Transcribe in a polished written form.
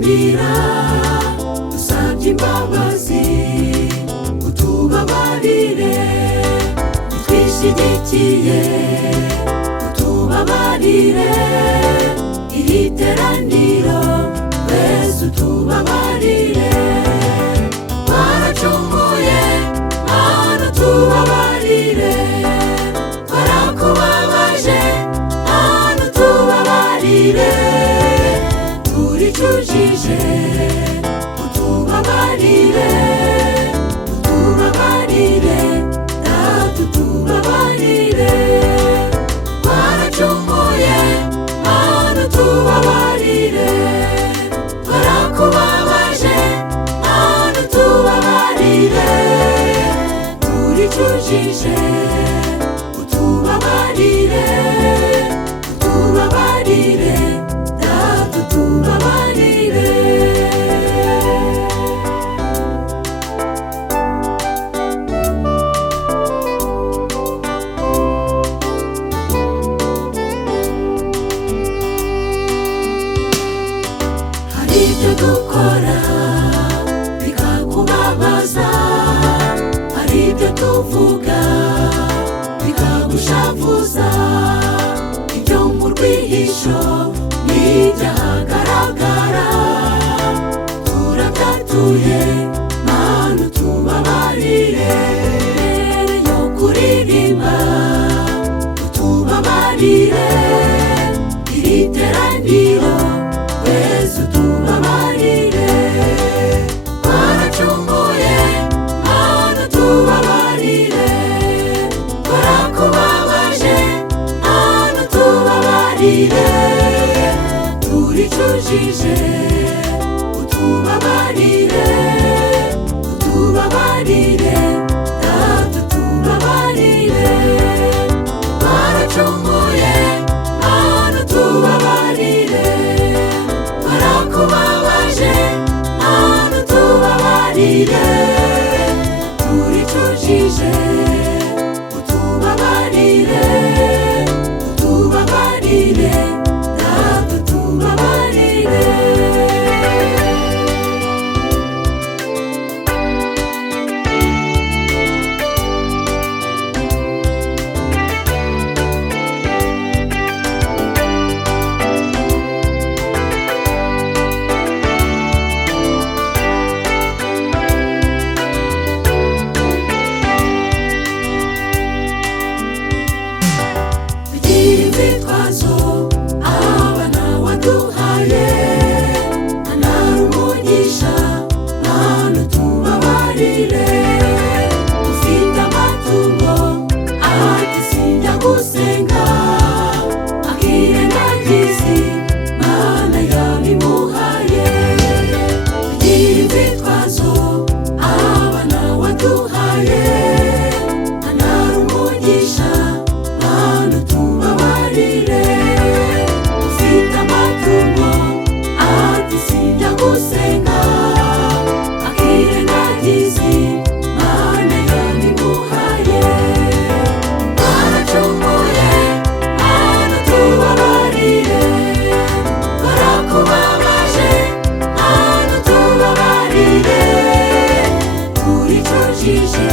turagutakambira dusabye imbabazi utubabarire twishyigikiye utubabarire iri teraniro twese utubabarire twaracumuye Mana tubabarire twarakubabaje Mana tubabarire turicujije utubabarire utubabarire Data utubabarire twaracumuye Mana tubabarire twarakubabaje Mana tubabarire turicujije utubabarire utubabarire Data utubabarire. Hari ibyo dukora bikakubabaza, hari ibyo tuvuga bikagushavuza, ibyo mu rwihisho n'ibyahagaragara turabyatuye Mana utubabarire yo kuririmba utubabarire iri teraniro twese utubabarire twaracumuye Mana tubabarire twarakubabaje Mana tubabarire turicujije utubabarire utubabarire Data utubabarire twaracumuye Mana tubabarire twarakubabaje Mana tubabarire turicujije utubabarire utubabarire Data utubabarire. Inzitwazo abana waduhaye anari umugisha Mana utubabarire ufite amatungo ati sinjya gusenga akirengagiza Mana yabimuhaye tugira inzitwazo abana waduhaye anari umugisha Mana utubabarire ufite amatungo ati sinjya gusenga akirengagiza Mana yabimuhaye twaracumuye Mana tubabarire twarakubabaje Mana tubabarire turicujije